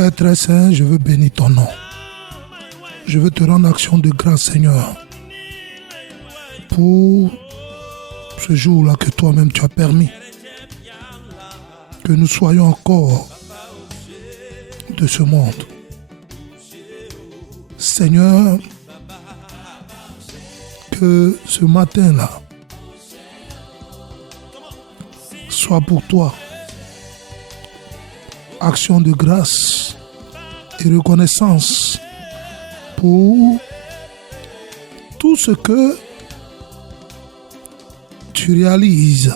Père très saint, je veux bénir ton nom. Je veux te rendre action de grâce, Seigneur, pour ce jour-là que toi-même tu as permis que nous soyons encore de ce monde. Seigneur, que ce matin-là soit pour toi action de grâce et reconnaissance pour tout ce que tu réalises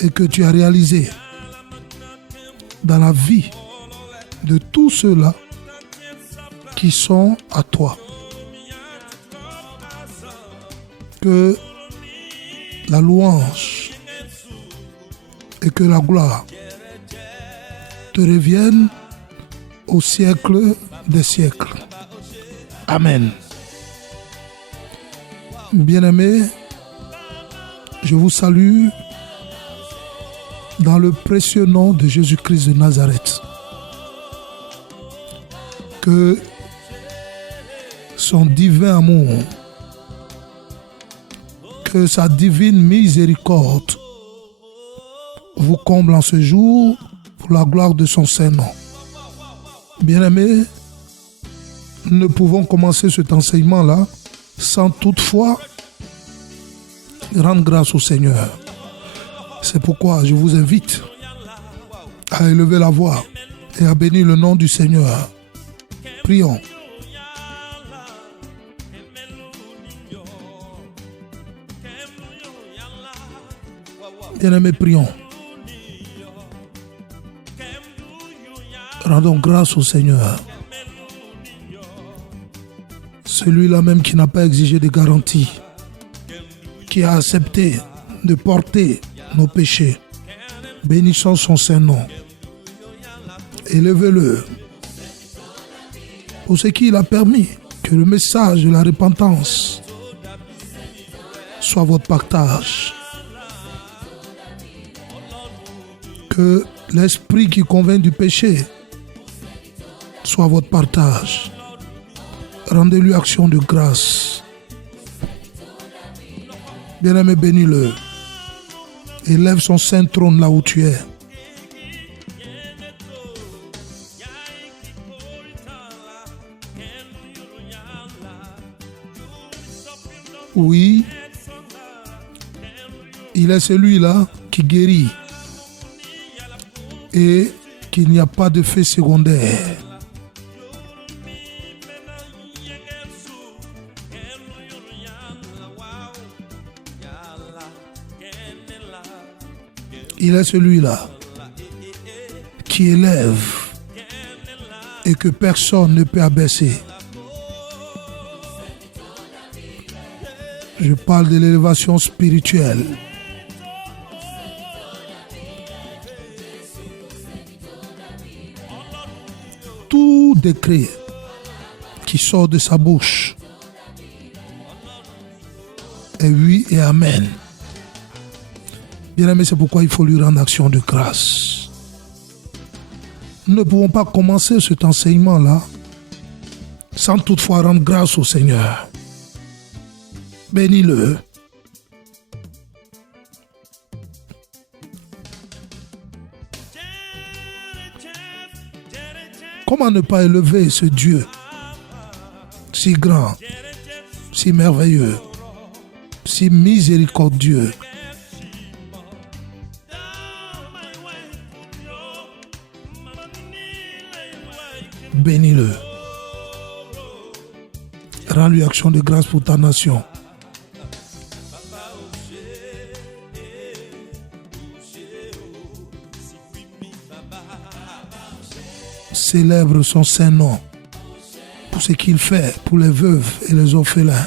et que tu as réalisé dans la vie de tous ceux-là qui sont à toi. Que la louange et que la gloire te reviennent au siècle des siècles. Amen. Bien-aimés, je vous salue dans le précieux nom de Jésus-Christ de Nazareth. Que son divin amour, que sa divine miséricorde vous comble en ce jour pour la gloire de son Saint-Nom. Bien-aimés, nous ne pouvons commencer cet enseignement-là sans toutefois rendre grâce au Seigneur. C'est pourquoi je vous invite à élever la voix et à bénir le nom du Seigneur. Prions. Bien-aimés, prions. Rendons grâce au Seigneur. Celui-là même qui n'a pas exigé de garantie, qui a accepté de porter nos péchés. Bénissons son Saint-Nom. Élevez-le. Pour ce qu'il a permis que le message de la repentance soit votre partage. Que l'esprit qui convainc du péché soit votre partage. Rendez-lui action de grâce. Bien-aimé, bénis-le. Élève son saint trône là où tu es. Oui, il est celui-là qui guérit et qu'il n'y a pas d'effet secondaire. Il est celui-là qui élève et que personne ne peut abaisser. Je parle de l'élévation spirituelle. Tout décret qui sort de sa bouche est oui et amen. Bien-aimé, c'est pourquoi il faut lui rendre action de grâce. Nous ne pouvons pas commencer cet enseignement-là sans toutefois rendre grâce au Seigneur. Bénis-le. Comment ne pas élever ce Dieu si grand, si merveilleux, si miséricordieux? Bénis-le. Rends-lui action de grâce pour ta nation. Célèbre son saint nom pour ce qu'il fait pour les veuves et les orphelins.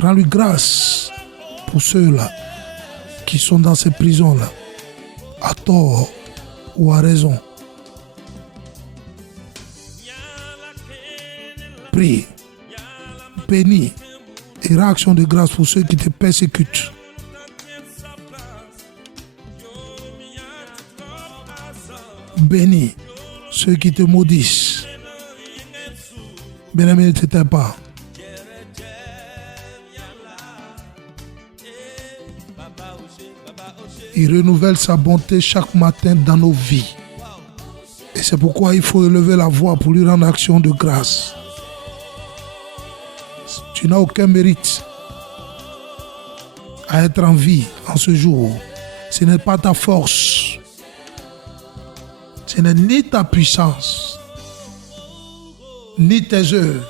Rends-lui grâce pour ceux-là qui sont dans ces prisons-là, à tort ou à raison. Prie, bénis et rends action de grâce pour ceux qui te persécutent. Bénis ceux qui te maudissent. Bien-aimé, ne t'éteins pas. Il renouvelle sa bonté chaque matin dans nos vies. Et c'est pourquoi il faut élever la voix pour lui rendre action de grâce. Tu n'as aucun mérite à être en vie en ce jour. Ce n'est pas ta force. Ce n'est ni ta puissance, ni tes œuvres.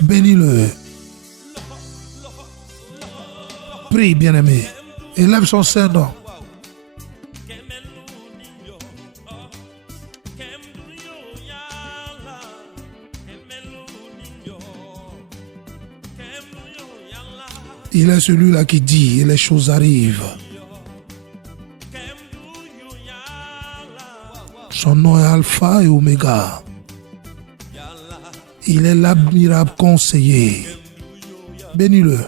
Bénis-le. Prie, bien-aimé. Élève son Saint-Nom. Il est celui-là qui dit et les choses arrivent. Son nom est Alpha et Oméga. Il est l'admirable conseiller. Bénis-le.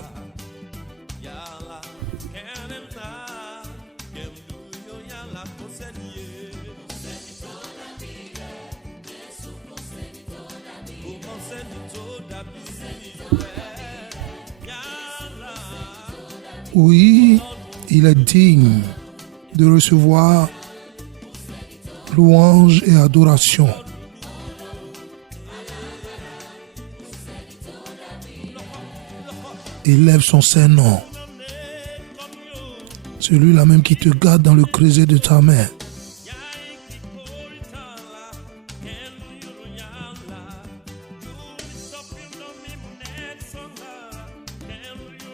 Oui, il est digne de recevoir louange et adoration. Élève son Saint-Nom. Celui-là même qui te garde dans le creuset de ta main.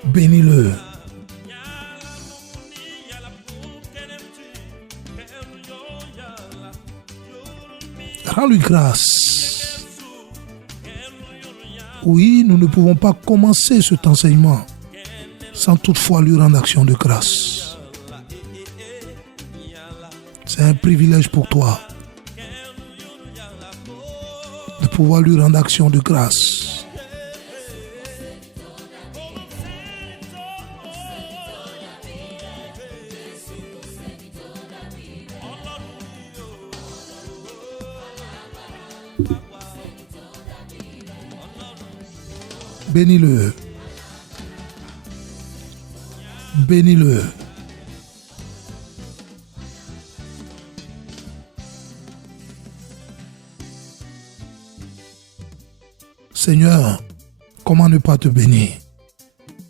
Bénis-le. Rends-lui grâce. Oui, nous ne pouvons pas commencer cet enseignement sans toutefois lui rendre action de grâce. C'est un privilège pour toi de pouvoir lui rendre action de grâce. Bénis-le. Bénis-le. Seigneur, comment ne pas te bénir?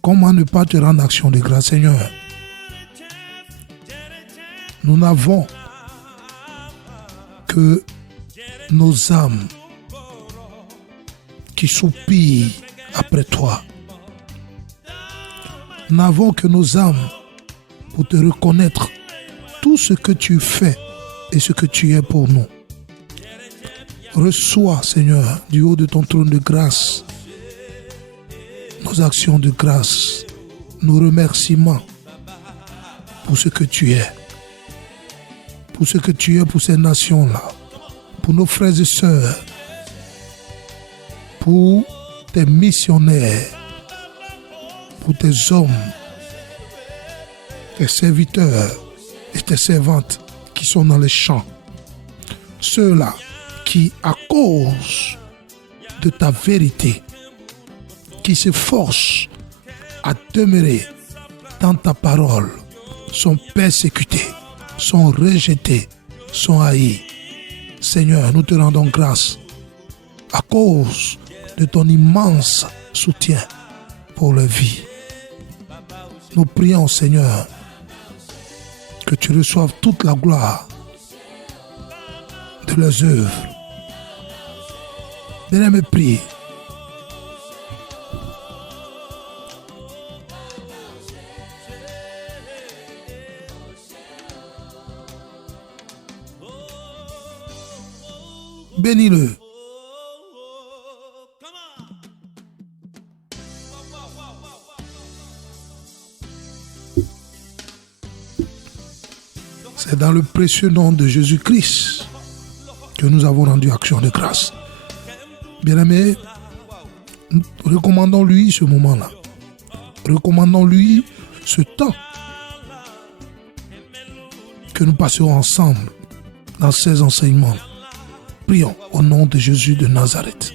Comment ne pas te rendre action de grâce, Seigneur? Nous n'avons que nos âmes qui soupirent après toi. Nous n'avons que nos âmes pour te reconnaître tout ce que tu fais et ce que tu es pour nous. Reçois, Seigneur, du haut de ton trône de grâce, nos actions de grâce, nos remerciements pour ce que tu es. Pour ce que tu es pour ces nations-là, pour nos frères et sœurs, pour tes missionnaires, pour tes hommes, tes serviteurs et tes servantes qui sont dans les champs. Ceux-là qui, à cause de ta vérité, qui s'efforcent à demeurer dans ta parole, sont persécutés, sont rejetés, sont haïs. Seigneur, nous te rendons grâce à cause de ton immense soutien pour leur vie. Nous prions, Seigneur, que tu reçoives toute la gloire de leurs œuvres. Bien-aimé, prie. Bénis-le. C'est dans le précieux nom de Jésus-Christ que nous avons rendu action de grâce. Bien-aimés, Recommandons-lui ce moment-là. Recommandons-lui ce temps que nous passerons ensemble dans ces enseignements. Prions au nom de Jésus de Nazareth.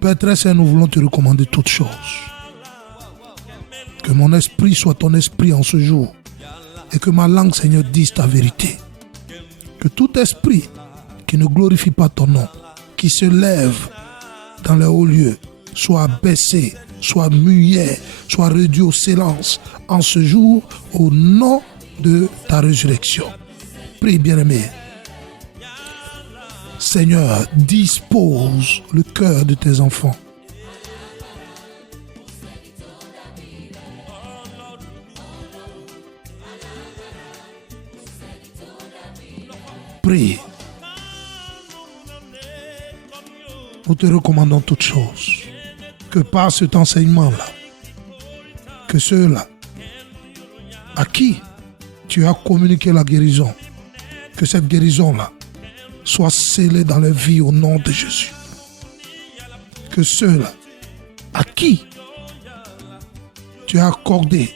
Père très saint, nous voulons te recommander toutes choses. Que mon esprit soit ton esprit en ce jour et que ma langue, Seigneur, dise ta vérité. Que tout esprit qui ne glorifie pas ton nom, qui se lève dans les hauts lieux, soit abaissé, soit muet, soit réduit au silence en ce jour au nom de ta résurrection. Prie, bien-aimé. Seigneur, dispose le cœur de tes enfants. Prie. Nous te recommandons toutes choses. Que par cet enseignement-là, que ceux-là à qui tu as communiqué la guérison, que cette guérison-là soit scellée dans leur vie au nom de Jésus. Que ceux-là à qui tu as accordé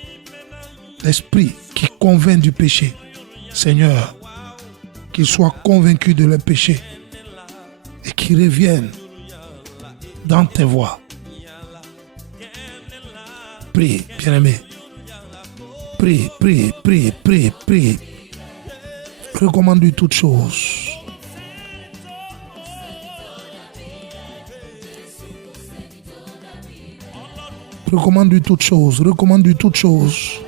l'esprit qui convainc du péché, Seigneur, qu'ils soient convaincus de leur péché et qu'ils reviennent dans tes voies. Prie, bien-aimé. Prie, prie, prie, prie, prie. Recommande-lui toutes choses. Recommande-lui toutes choses. Recommande-lui toutes choses.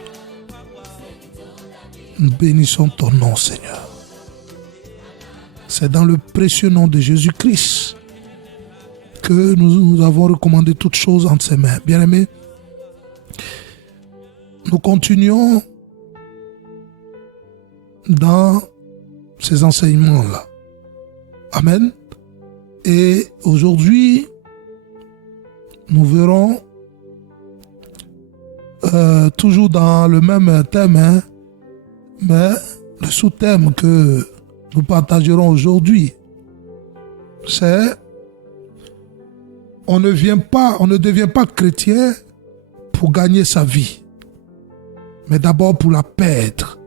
Nous bénissons ton nom, Seigneur. C'est dans le précieux nom de Jésus-Christ que nous avons recommandé toutes choses entre ses mains. Bien-aimés, nous continuons dans ces enseignements-là. Amen. Et aujourd'hui, nous verrons toujours dans le même thème, mais le sous-thème que nous partagerons aujourd'hui, c'est on ne devient pas chrétien pour gagner sa vie, mais d'abord pour la perdre.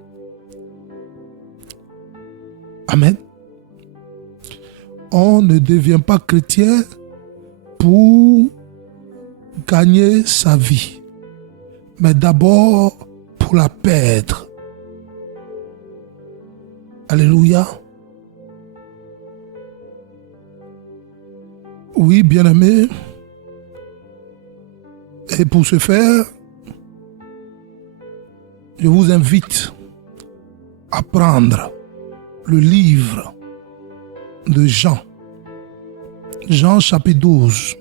Amen. On ne devient pas chrétien pour gagner sa vie, mais d'abord pour la perdre. Alléluia. Oui, bien-aimés. Et pour ce faire, je vous invite à prendre le livre de Jean. Jean chapitre 12,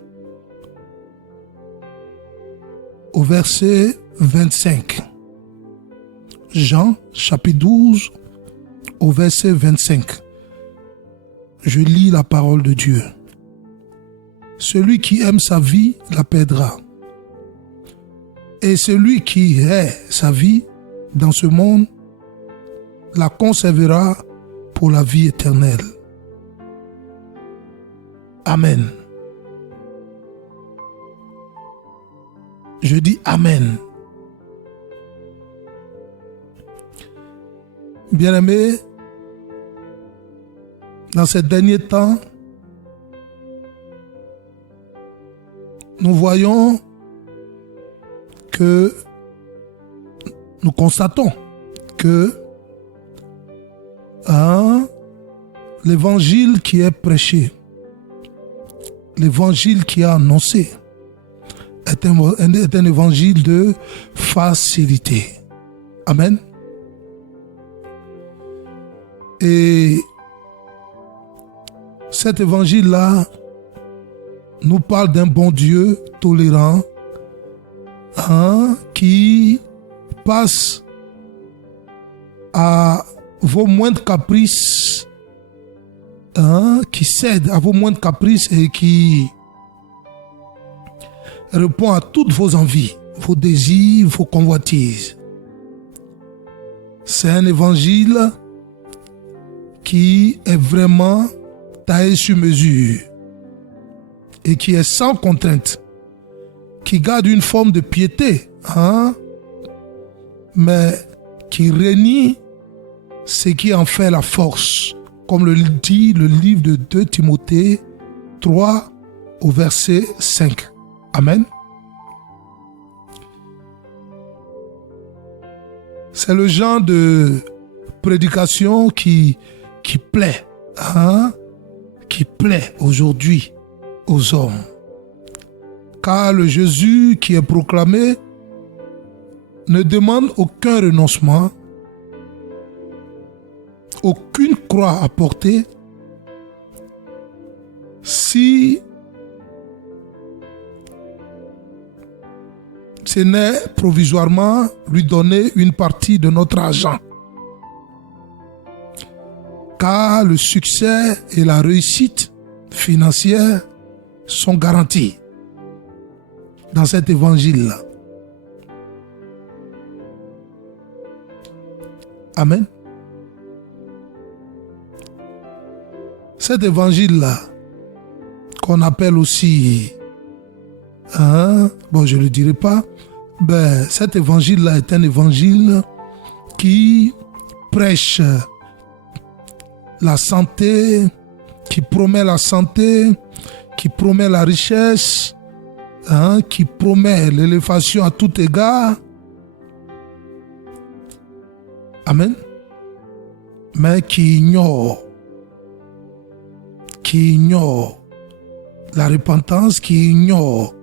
au verset 25. Jean chapitre 12, au verset 25. Je lis la parole de Dieu. Celui qui aime sa vie la perdra. Et celui qui hait sa vie dans ce monde la conservera pour la vie éternelle. Amen. Je dis Amen. Bien-aimés, dans ces derniers temps, nous voyons que nous constatons que l'évangile qui est prêché, l'évangile qui est annoncé, est un évangile de facilité. Amen. Et cet évangile-là nous parle d'un bon Dieu tolérant, qui passe à vos moindres caprices, qui cède à vos moindres caprices et qui répond à toutes vos envies, vos désirs, vos convoitises. C'est un évangile qui est vraiment taillé sur mesure et qui est sans contrainte, qui garde une forme de piété, mais qui renie ce qui en fait la force, comme le dit le livre de 2 Timothée 3 au verset 5. Amen. C'est le genre de prédication qui plaît, qui plaît aujourd'hui aux hommes. Car le Jésus qui est proclamé ne demande aucun renoncement, aucune croix à porter, si ce n'est provisoirement lui donner une partie de notre argent. Car le succès et la réussite financière sont garantis dans cet évangile-là. Amen. Cet évangile-là, qu'on appelle aussi, je ne le dirai pas, cet évangile-là est un évangile qui prêche la santé, qui promet la santé, qui promet la richesse, qui promet l'élévation à tout égard. Amen. Mais qui ignore la repentance, qui ignore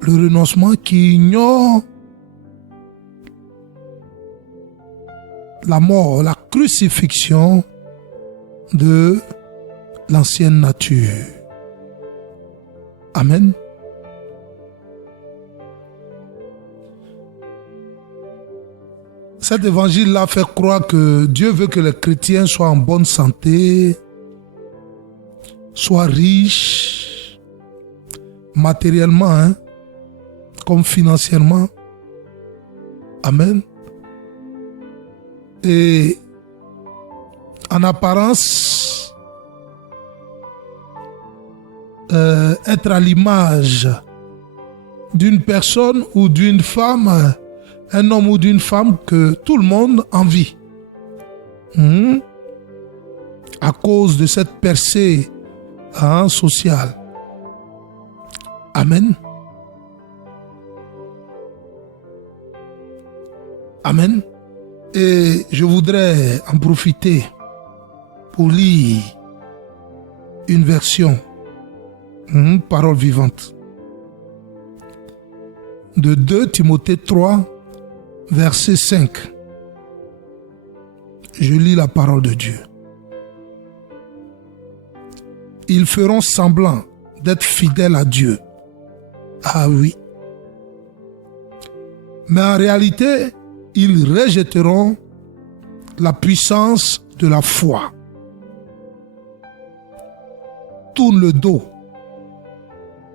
le renoncement, qui ignore la mort, la crucifixion de l'ancienne nature. Amen. Cet évangile-là fait croire que Dieu veut que les chrétiens soient en bonne santé, soient riches, matériellement, comme financièrement. Amen. Et en apparence, être à l'image d'une personne ou d'une femme, un homme ou d'une femme que tout le monde envie. À cause de cette percée sociale. Amen. Amen. Et je voudrais en profiter pour lire une version, parole vivante, de 2 Timothée 3, verset 5. Je lis la parole de Dieu. Ils feront semblant d'être fidèles à Dieu. Ah oui. Mais en réalité, ils rejetteront la puissance de la foi. Tourne le dos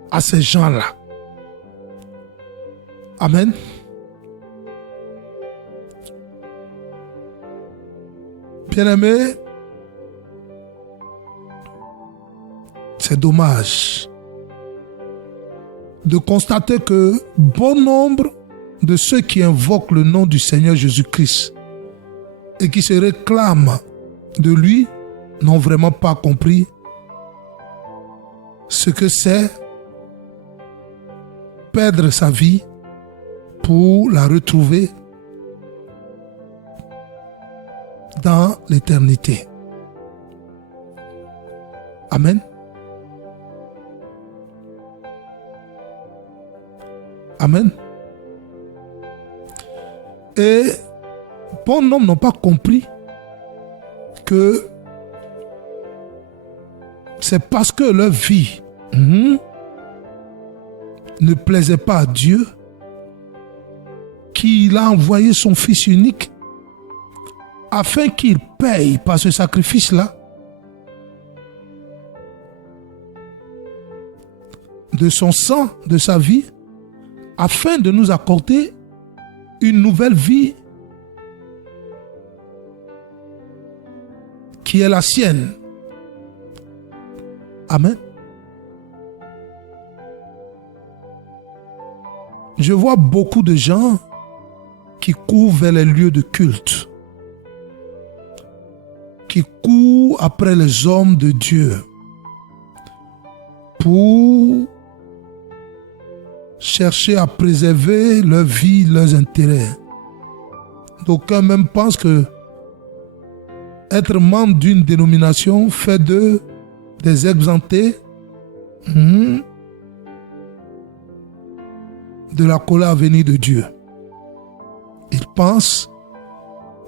à ces gens-là. Amen. Bien-aimés, c'est dommage de constater que bon nombre de ceux qui invoquent le nom du Seigneur Jésus-Christ et qui se réclament de lui n'ont vraiment pas compris ce que c'est perdre sa vie pour la retrouver dans l'éternité. Amen. Amen. Et bon nombre n'ont pas compris que c'est parce que leur vie ne plaisait pas à Dieu qu'il a envoyé son Fils unique afin qu'il paye par ce sacrifice-là de son sang, de sa vie, afin de nous accorder une nouvelle vie qui est la sienne. Amen. Je vois beaucoup de gens qui courent vers les lieux de culte, qui courent après les hommes de Dieu pour chercher à préserver leur vie, leurs intérêts. D'aucuns même pensent que être membre d'une dénomination fait d'eux des exemptés de la colère venue de Dieu. Ils pensent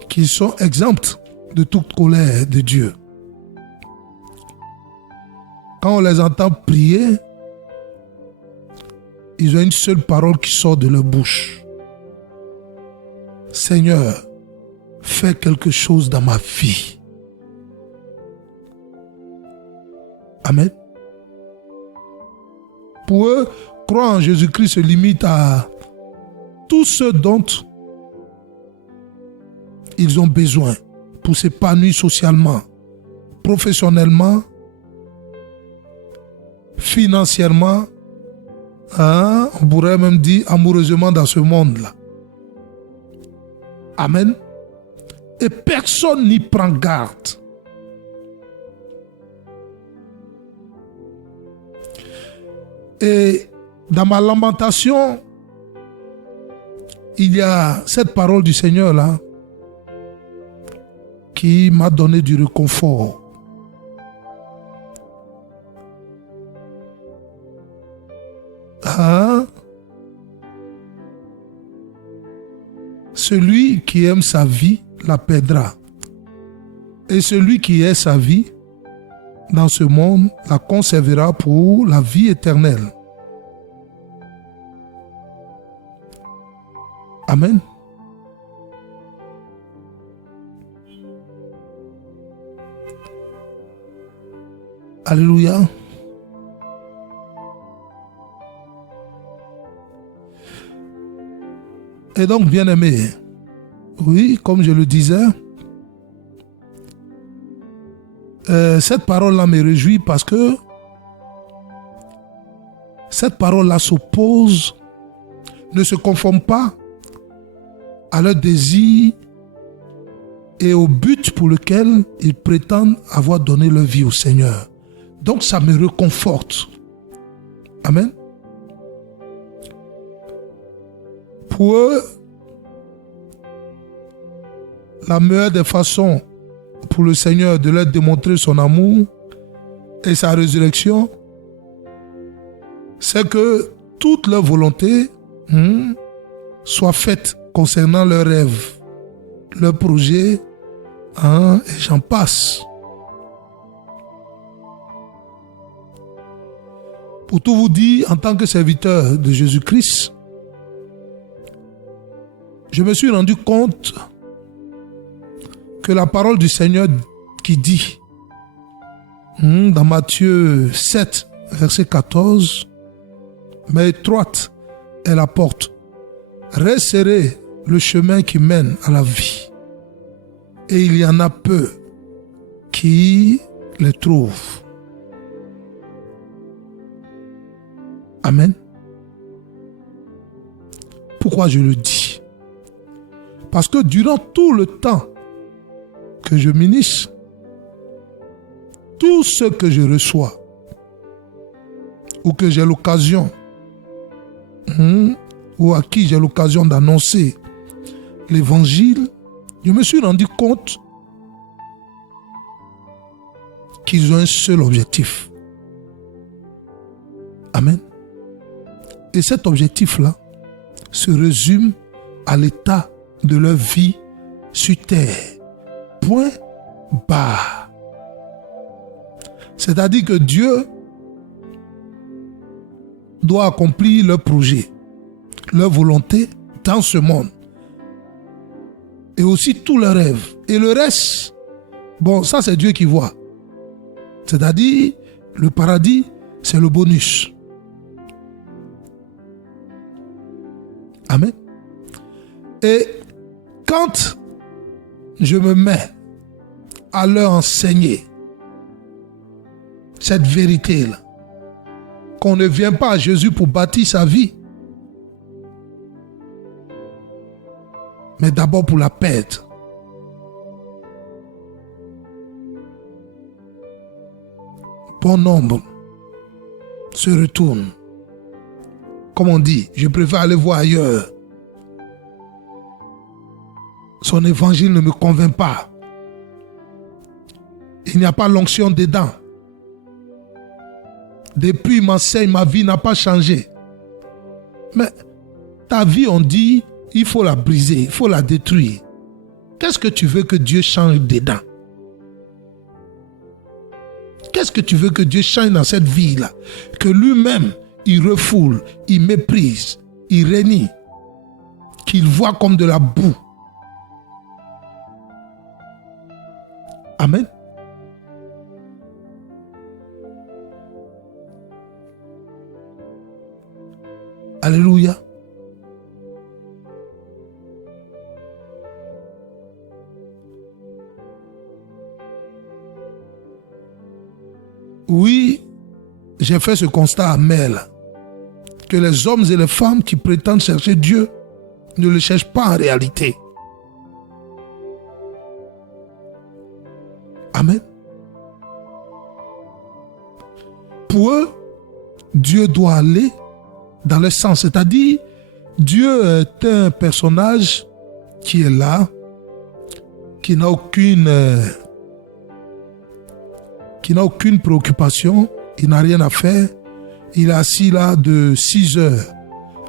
qu'ils sont exempts de toute colère de Dieu. Quand on les entend prier, ils ont une seule parole qui sort de leur bouche. Seigneur, fais quelque chose dans ma vie. Amen. Pour eux, croire en Jésus-Christ se limite à tout ce dont ils ont besoin pour s'épanouir socialement, professionnellement, financièrement, on pourrait même dire amoureusement dans ce monde-là. Amen. Et personne n'y prend garde. Et dans ma lamentation, il y a cette parole du Seigneur là qui m'a donné du réconfort. Celui qui aime sa vie la perdra. Et celui qui hait sa vie dans ce monde la conservera pour la vie éternelle. Amen. Alléluia. Et donc, bien-aimés, oui, comme je le disais, cette parole-là me réjouit parce que cette parole-là s'oppose, ne se conforme pas à leur désir et au but pour lequel ils prétendent avoir donné leur vie au Seigneur. Donc, ça me réconforte. Amen. Pour eux, la meilleure des façons pour le Seigneur de leur démontrer son amour et sa résurrection, c'est que toute leur volonté soit faite concernant leurs rêves, leurs projets, et j'en passe. Pour tout vous dire, en tant que serviteur de Jésus-Christ, je me suis rendu compte que la parole du Seigneur qui dit dans Matthieu 7, verset 14, « Mais étroite est la porte, resserrez le chemin qui mène à la vie, et il y en a peu qui les trouvent. » Amen. Pourquoi je le dis? Parce que durant tout le temps que je ministre, tout ce que je reçois ou que j'ai l'occasion ou à qui j'ai l'occasion d'annoncer l'évangile, je me suis rendu compte qu'ils ont un seul objectif. Amen. Et cet objectif-là se résume à l'état de leur vie sur terre. Point barre. C'est-à-dire que Dieu doit accomplir leur projet, leur volonté dans ce monde. Et aussi tous leurs rêves. Et le reste, bon, ça c'est Dieu qui voit. C'est-à-dire, le paradis, c'est le bonus. Amen. Et quand je me mets à leur enseigner cette vérité-là, qu'on ne vient pas à Jésus pour bâtir sa vie, mais d'abord pour la perdre. Bon nombre se retourne. Comme on dit, je préfère aller voir ailleurs. Son évangile ne me convainc pas. Il n'y a pas l'onction dedans. Depuis il m'enseigne, ma vie n'a pas changé. Mais ta vie, on dit, il faut la briser, il faut la détruire. Qu'est-ce que tu veux que Dieu change dedans? Qu'est-ce que tu veux que Dieu change dans cette vie-là? Que lui-même, il refoule, il méprise, il renie, qu'il voit comme de la boue. Amen. Alléluia. Oui, j'ai fait ce constat amer, que les hommes et les femmes qui prétendent chercher Dieu ne le cherchent pas en réalité. Amen. Pour eux, Dieu doit aller dans le sens, c'est-à-dire Dieu est un personnage qui est là, qui n'a aucune préoccupation, il n'a rien à faire, il est assis là de 6h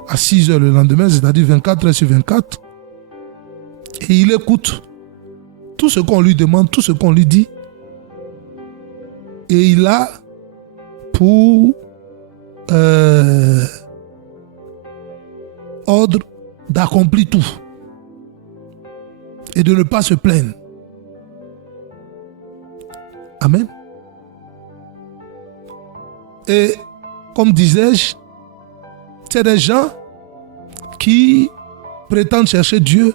à 6h le lendemain, c'est-à-dire 24 heures sur 24, et il écoute tout ce qu'on lui demande, tout ce qu'on lui dit, et il a pour ordre d'accomplir tout et de ne pas se plaindre. Amen. Et comme disais-je, c'est des gens qui prétendent chercher Dieu,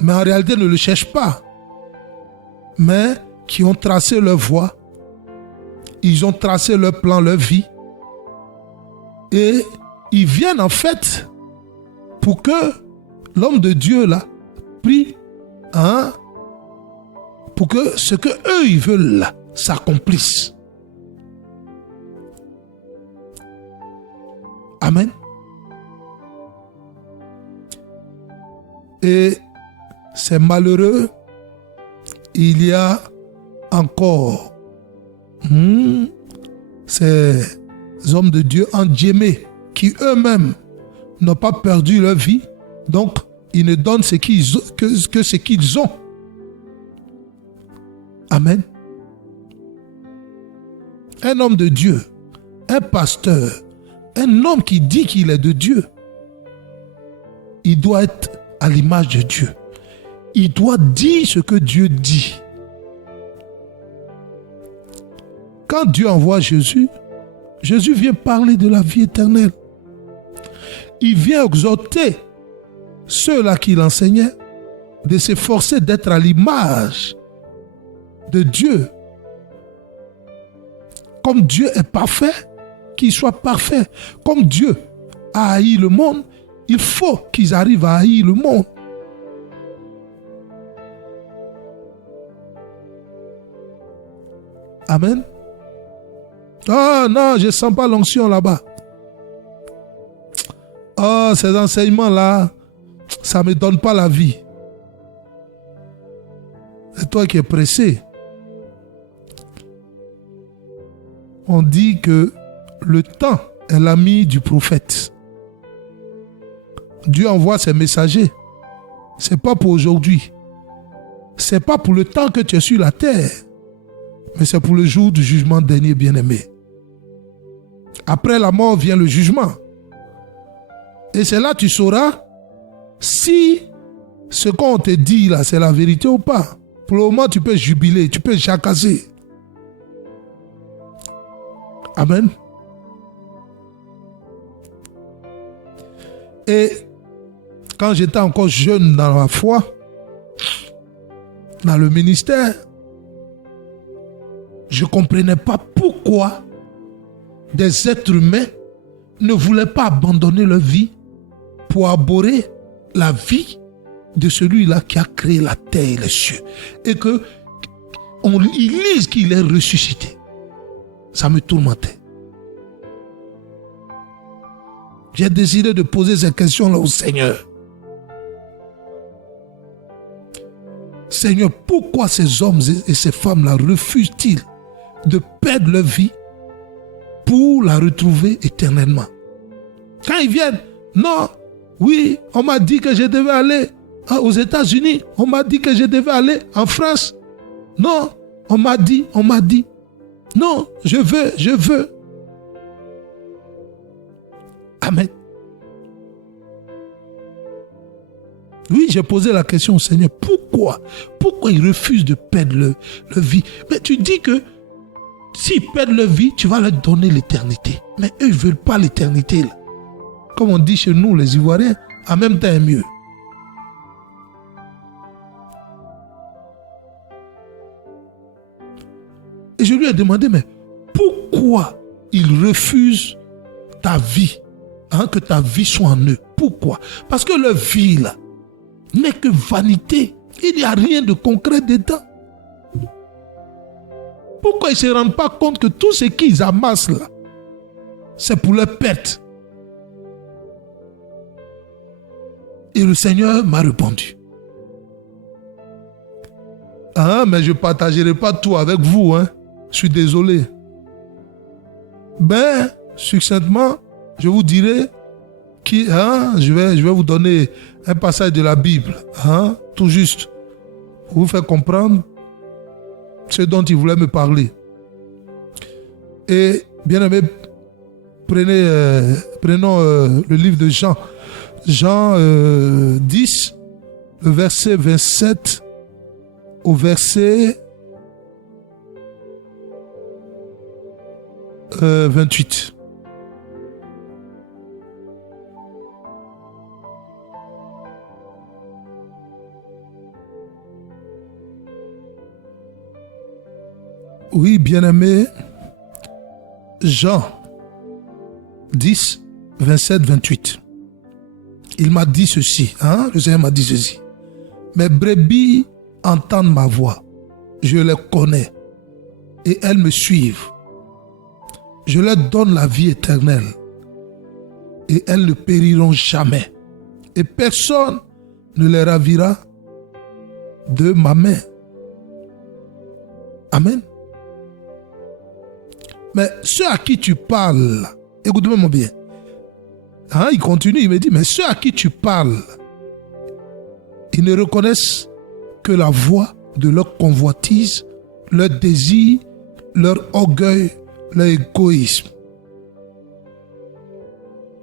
mais en réalité ne le cherchent pas, mais qui ont tracé leur voie, ils ont tracé leur plan, leur vie, et ils viennent en fait pour que l'homme de Dieu là prie, pour que ce que eux ils veulent là s'accomplisse. Amen. Et c'est malheureux, il y a encore ces hommes de Dieu endémés qui eux-mêmes n'ont pas perdu leur vie, donc ils ne donnent que ce qu'ils ont. Amen. Un homme de Dieu, un pasteur, un homme qui dit qu'il est de Dieu, il doit être à l'image de Dieu. Il doit dire ce que Dieu dit. Quand Dieu envoie Jésus, Jésus vient parler de la vie éternelle. Il vient exhorter ceux-là qui l'enseignaient de s'efforcer d'être à l'image de Dieu. Comme Dieu est parfait, qu'il soit parfait. Comme Dieu a haï le monde, il faut qu'ils arrivent à haïr le monde. Amen. Oh non, je ne sens pas l'onction là-bas. Oh, ces enseignements-là, ça ne me donne pas la vie. C'est toi qui es pressé. On dit que le temps est l'ami du prophète. Dieu envoie ses messagers. Ce n'est pas pour aujourd'hui. Ce n'est pas pour le temps que tu es sur la terre. Mais c'est pour le jour du jugement dernier, bien-aimé. Après la mort vient le jugement. Et c'est là que tu sauras si ce qu'on te dit là, c'est la vérité ou pas. Pour le moment, tu peux jubiler, tu peux jacasser. Amen. Et quand j'étais encore jeune dans la foi, dans le ministère, je ne comprenais pas pourquoi des êtres humains ne voulaient pas abandonner leur vie pour abhorrer la vie de celui-là qui a créé la terre et les cieux. Et que ils lisent qu'il est ressuscité. Ça me tourmentait. J'ai décidé de poser ces questions-là au Seigneur. Seigneur, pourquoi ces hommes et ces femmes-là refusent-ils de perdre leur vie pour la retrouver éternellement? Quand ils viennent, non, oui, on m'a dit que je devais aller aux États-Unis, on m'a dit que je devais aller en France. Non, on m'a dit. Non, je veux. Amen. Oui, j'ai posé la question au Seigneur. Pourquoi ils refusent de perdre leur vie? Mais tu dis que s'ils perdent leur vie, tu vas leur donner l'éternité. Mais eux, ils ne veulent pas l'éternité. Là. Comme on dit chez nous, les Ivoiriens, en même temps est mieux. Et je lui ai demandé, mais pourquoi ils refusent ta vie, que ta vie soit en eux? Pourquoi? Parce que leur vie, là, n'est que vanité. Il n'y a rien de concret dedans. Pourquoi ils ne se rendent pas compte que tout ce qu'ils amassent là, c'est pour leur perte? Et le Seigneur m'a répondu. Mais je ne partagerai pas tout avec vous. Je suis désolé. Ben, succinctement, je vous dirai je vais vous donner un passage de la Bible, tout juste, pour vous faire comprendre ce dont il voulait me parler. Et bien aimé, prenons le livre de Jean. Jean 10, le verset 27 au verset 28. Oui, bien-aimé, Jean 10, 27, 28. Il m'a dit ceci, le Seigneur m'a dit ceci. Mes brebis entendent ma voix, je les connais et elles me suivent. Je leur donne la vie éternelle et elles ne périront jamais. Et personne ne les ravira de ma main. Amen. Mais ceux à qui tu parles, écoute-moi bien. Il continue, il me dit, mais ceux à qui tu parles, ils ne reconnaissent que la voix de leur convoitise, leur désir, leur orgueil, leur égoïsme.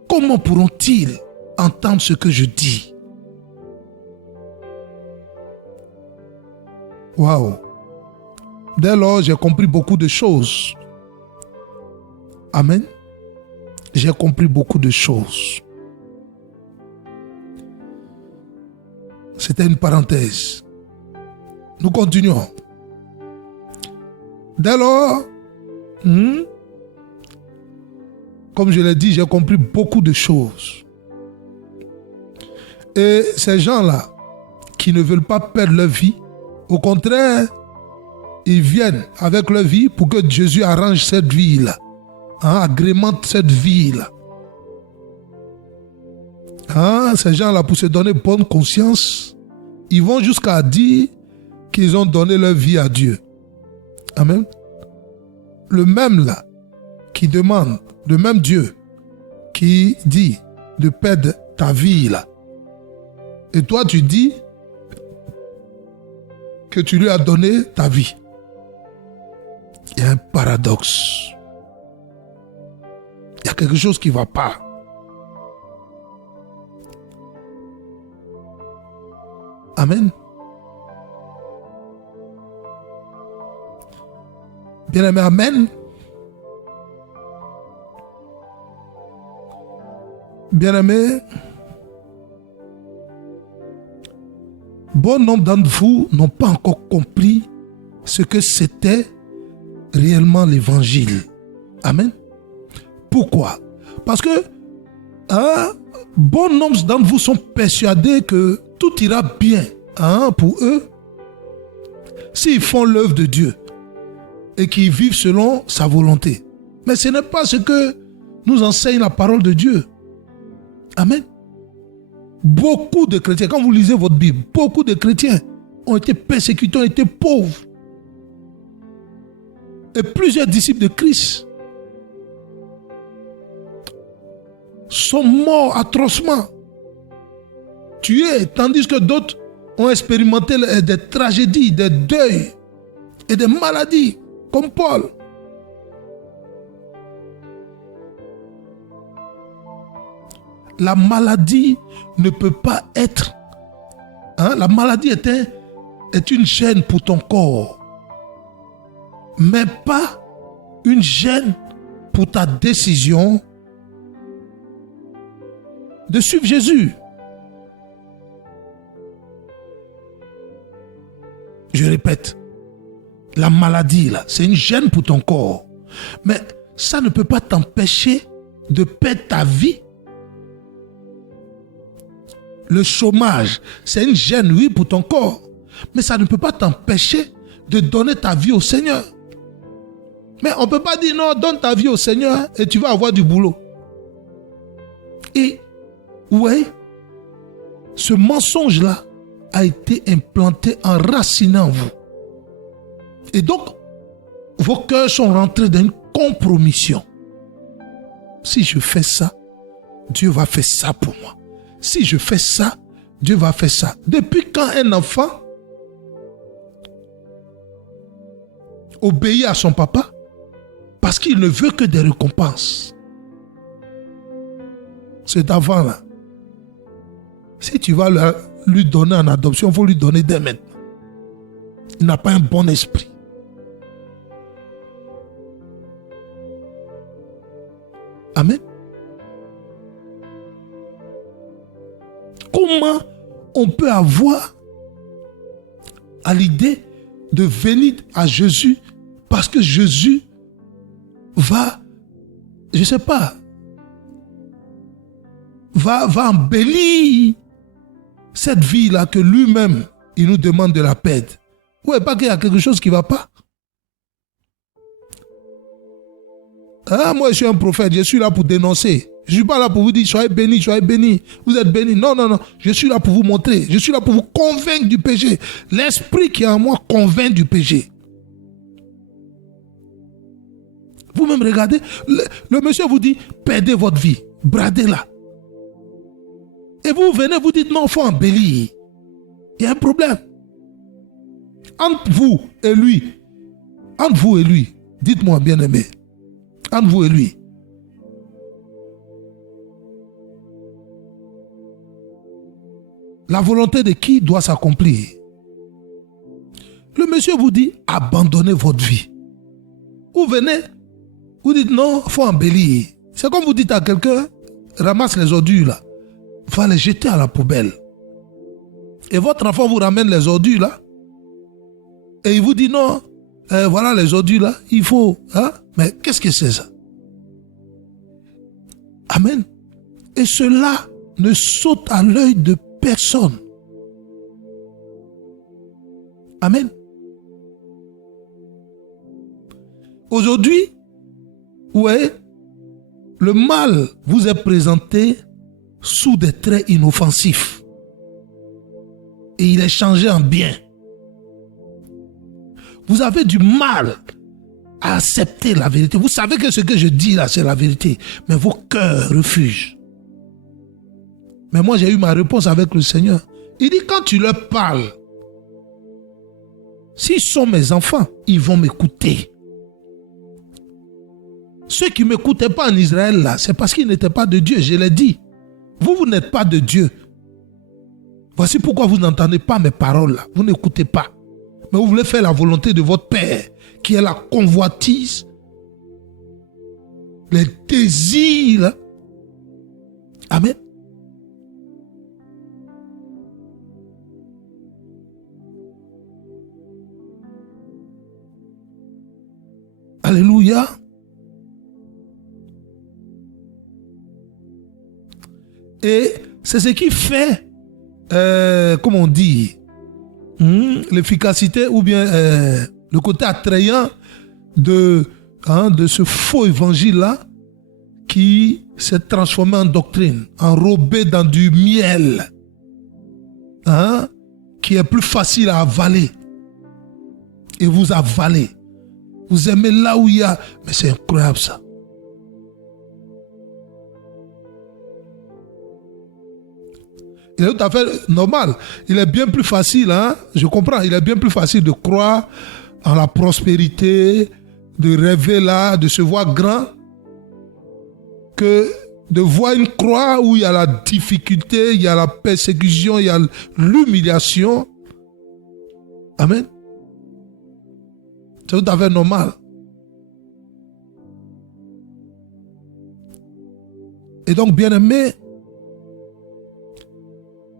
Comment pourront-ils entendre ce que je dis? Waouh! Dès lors, j'ai compris beaucoup de choses. Amen. J'ai compris beaucoup de choses. C'était une parenthèse. Nous continuons. Dès lors, comme je l'ai dit, j'ai compris beaucoup de choses. Et ces gens-là, qui ne veulent pas perdre leur vie, au contraire, ils viennent avec leur vie pour que Jésus arrange cette vie-là. Agrémente cette vie-là. Ces gens-là, pour se donner bonne conscience, ils vont jusqu'à dire qu'ils ont donné leur vie à Dieu. Amen. Le même là, qui demande, le même Dieu, qui dit de perdre ta vie là. Et toi, tu dis que tu lui as donné ta vie. Il y a un paradoxe. Il y a quelque chose qui ne va pas. Amen. Bien-aimé, amen. Bien-aimé, bon nombre d'entre vous n'ont pas encore compris ce que c'était réellement l'évangile. Amen. Pourquoi? Parce que bon nombre d'entre vous sont persuadés que tout ira bien pour eux s'ils font l'œuvre de Dieu et qu'ils vivent selon sa volonté. Mais ce n'est pas ce que nous enseigne la parole de Dieu. Amen. Beaucoup de chrétiens, quand vous lisez votre Bible, beaucoup de chrétiens ont été persécutés, ont été pauvres. Et plusieurs disciples de Christ sont morts atrocement, tués, tandis que d'autres ont expérimenté des tragédies, des deuils et des maladies, comme Paul. La maladie ne peut pas être... la maladie est une gêne pour ton corps, mais pas une gêne pour ta décision de suivre Jésus. Je répète, la maladie, là, c'est une gêne pour ton corps. Mais ça ne peut pas t'empêcher de perdre ta vie. Le chômage, c'est une gêne, oui, pour ton corps. Mais ça ne peut pas t'empêcher de donner ta vie au Seigneur. Mais on ne peut pas dire non, donne ta vie au Seigneur et tu vas avoir du boulot. Et, ouais, ce mensonge-là a été implanté, enraciné en vous. Et donc, vos cœurs sont rentrés dans une compromission. Si je fais ça, Dieu va faire ça pour moi. Si je fais ça, Dieu va faire ça. Depuis quand un enfant obéit à son papa parce qu'il ne veut que des récompenses? C'est d'avant là. Si tu vas lui donner en adoption, il faut lui donner dès maintenant. Il n'a pas un bon esprit. Amen. Comment on peut avoir à l'idée de venir à Jésus parce que Jésus va, je ne sais pas, va embellir cette vie-là que lui-même, il nous demande de la perdre. Ouais, pas qu'il y a quelque chose qui ne va pas. Moi, je suis un prophète, je suis là pour dénoncer. Je ne suis pas là pour vous dire, soyez bénis, vous êtes bénis. Non, non, non, je suis là pour vous montrer. Je suis là pour vous convaincre du péché. L'esprit qui est en moi convainc du péché. Vous-même regardez, le monsieur vous dit, perdez votre vie, bradez-la. Et vous venez, vous dites, non, il faut embellir. Il y a un problème. Entre vous et lui, dites-moi, bien-aimé, entre vous et lui, la volonté de qui doit s'accomplir? Le monsieur vous dit, abandonnez votre vie. Vous venez, vous dites, non, il faut embellir. C'est comme vous dites à quelqu'un, ramasse les ordures là, va les jeter à la poubelle. Et votre enfant vous ramène les ordures là, et il vous dit, non, voilà les ordures là, il faut. Mais qu'est-ce que c'est ça? Amen. Et cela ne saute à l'œil de personne. Amen. Aujourd'hui, ouais, le mal vous est présenté sous des traits inoffensifs. Et il est changé en bien. Vous avez du mal à accepter la vérité. Vous savez que ce que je dis là, c'est la vérité. Mais vos cœurs refusent. Mais moi, j'ai eu ma réponse avec le Seigneur. Il dit, quand tu leur parles, s'ils sont mes enfants, ils vont m'écouter. Ceux qui ne m'écoutaient pas en Israël, là, c'est parce qu'ils n'étaient pas de Dieu. Je l'ai dit. Vous n'êtes pas de Dieu. Voici pourquoi vous n'entendez pas mes paroles, là. Vous n'écoutez pas. Mais vous voulez faire la volonté de votre Père, qui est la convoitise, les désirs. Là. Amen. Alléluia. Et c'est ce qui fait comment on dit, l'efficacité ou bien le côté attrayant de ce faux évangile-là qui s'est transformé en doctrine, enrobé dans du miel, qui est plus facile à avaler. Et vous avalez. Vous aimez là où il y a... Mais c'est incroyable ça. Il est tout à fait normal. Il est bien plus facile, je comprends, il est bien plus facile de croire en la prospérité, de rêver là, de se voir grand, que de voir une croix où il y a la difficulté, il y a la persécution, il y a l'humiliation. Amen. C'est tout à fait normal. Et donc, bien-aimés,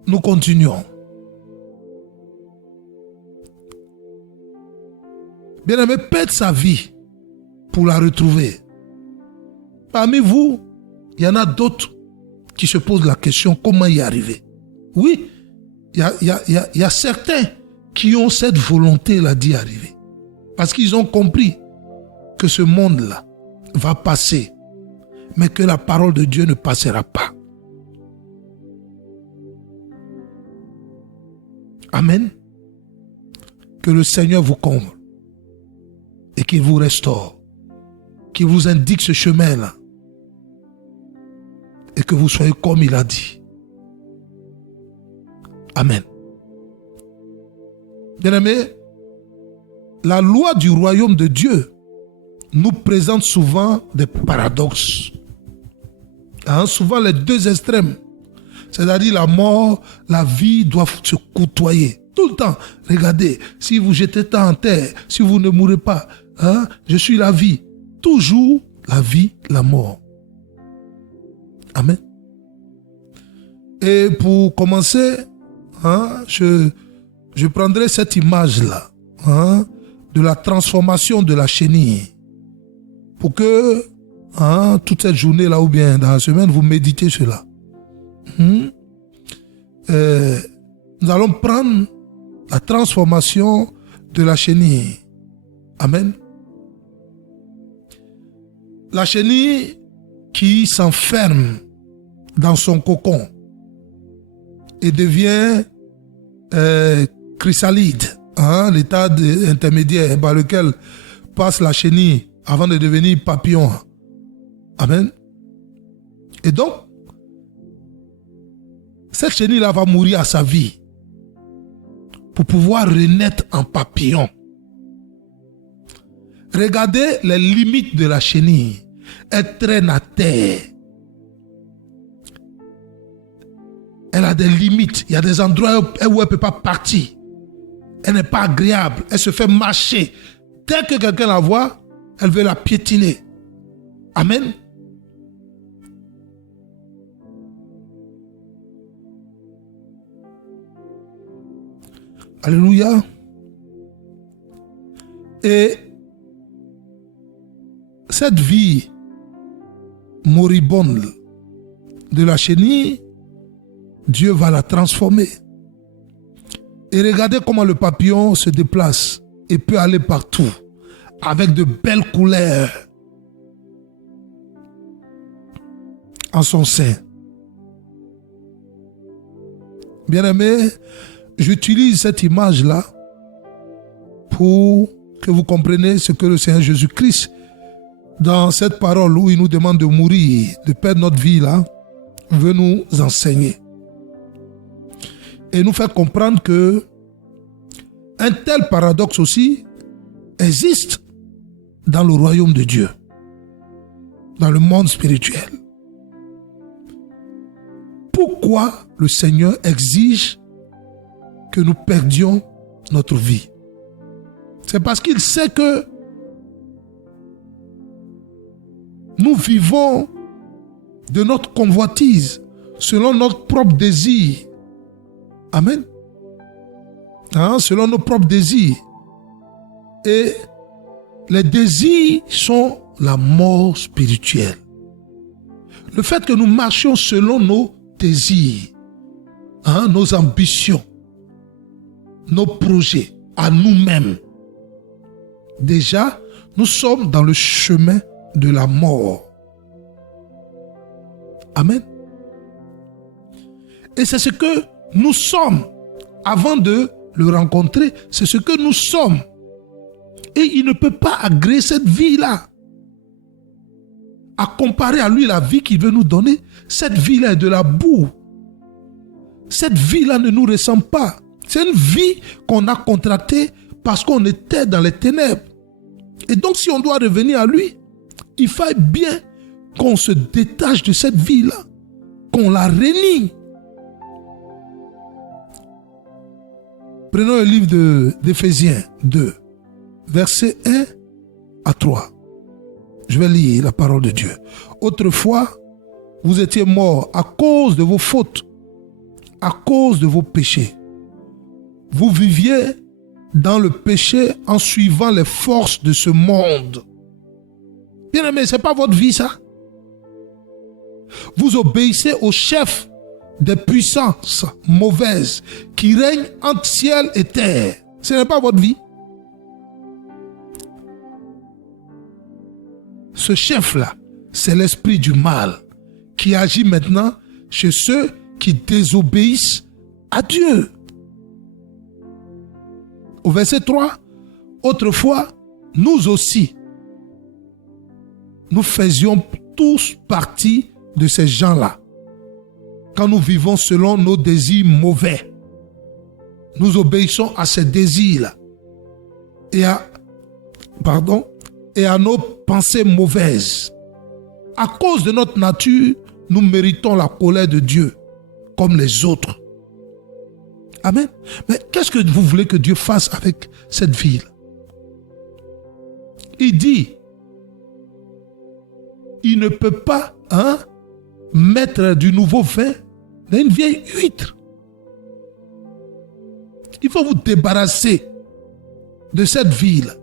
nous continuons. Bien-aimé, perdre sa vie pour la retrouver. Parmi vous, il y en a d'autres qui se posent la question, comment y arriver? Oui, il y a certains qui ont cette volonté-là d'y arriver. Parce qu'ils ont compris que ce monde-là va passer, mais que la parole de Dieu ne passera pas. Amen. Que le Seigneur vous comble et qu'il vous restaure, qu'il vous indique ce chemin-là et que vous soyez comme il a dit. Amen. Bien-aimés, la loi du royaume de Dieu nous présente souvent des paradoxes. Souvent les deux extrêmes. C'est-à-dire la mort, la vie doivent se côtoyer. Tout le temps. Regardez, si vous jetez ça en terre, si vous ne mourrez pas, je suis la vie. Toujours la vie, la mort. Amen. Et pour commencer, je prendrai cette image-là, de la transformation de la chenille. Pour que, toute cette journée-là ou bien dans la semaine, vous méditez cela. Nous allons prendre la transformation de la chenille. Amen. La chenille qui s'enferme dans son cocon et devient chrysalide, l'état intermédiaire par lequel passe la chenille avant de devenir papillon. Amen. Et donc, cette chenille-là va mourir à sa vie pour pouvoir renaître en papillon. Regardez les limites de la chenille. Elle traîne à terre. Elle a des limites. Il y a des endroits où elle ne peut pas partir. Elle n'est pas agréable. Elle se fait marcher. Dès que quelqu'un la voit, elle veut la piétiner. Amen. Alléluia. Et cette vie moribonde de la chenille, Dieu va la transformer. Et regardez comment le papillon se déplace et peut aller partout avec de belles couleurs en son sein. Bien-aimés, j'utilise cette image-là pour que vous compreniez ce que le Seigneur Jésus-Christ, dans cette parole où il nous demande de mourir, de perdre notre vie là, veut nous enseigner. Et nous faire comprendre que un tel paradoxe aussi existe dans le royaume de Dieu, dans le monde spirituel. Pourquoi le Seigneur exige que nous perdions notre vie? C'est parce qu'il sait que nous vivons de notre convoitise, selon notre propre désir. Amen. Selon nos propres désirs. Et les désirs sont la mort spirituelle. Le fait que nous marchions selon nos désirs, nos ambitions, nos projets à nous-mêmes, déjà, nous sommes dans le chemin de la mort. Amen. Et c'est ce que nous sommes. Avant de le rencontrer, c'est ce que nous sommes. Et il ne peut pas agréer cette vie-là. À comparer à lui la vie qu'il veut nous donner, cette vie-là est de la boue. Cette vie-là ne nous ressemble pas. C'est une vie qu'on a contractée parce qu'on était dans les ténèbres. Et donc si on doit revenir à lui, il faut bien qu'on se détache de cette vie-là, qu'on la renie. Prenons le livre d'Éphésiens 2, versets 1 à 3. Je vais lire la parole de Dieu. Autrefois, vous étiez morts à cause de vos fautes, à cause de vos péchés. Vous viviez dans le péché en suivant les forces de ce monde. Bien aimé, ce n'est pas votre vie ça. Vous obéissez au chef des puissances mauvaises qui règnent entre ciel et terre. Ce n'est pas votre vie. Ce chef-là, c'est l'esprit du mal qui agit maintenant chez ceux qui désobéissent à Dieu. Au verset 3, autrefois, nous aussi, nous faisions tous partie de ces gens-là. Quand nous vivons selon nos désirs mauvais, nous obéissons à ces désirs-là et à nos pensées mauvaises. À cause de notre nature, nous méritons la colère de Dieu comme les autres. Amen. Mais qu'est-ce que vous voulez que Dieu fasse avec cette vie-là? Il dit, il ne peut pas mettre du nouveau vin dans une vieille huître. Il faut vous débarrasser de cette vie-là.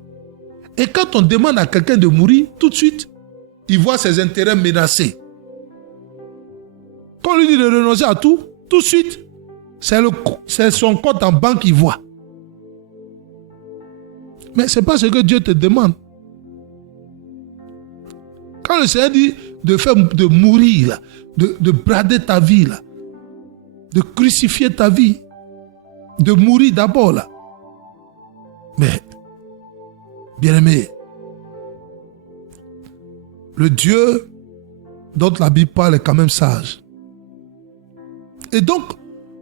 Et quand on demande à quelqu'un de mourir, tout de suite, il voit ses intérêts menacés. Quand on lui dit de renoncer à tout, tout de suite, c'est son compte en banque qu'il voit. Mais ce n'est pas ce que Dieu te demande. Quand le Seigneur dit de mourir, là, de brader ta vie, là, de crucifier ta vie, de mourir d'abord, là. Mais, bien-aimé, le Dieu dont la Bible parle est quand même sage. Et donc,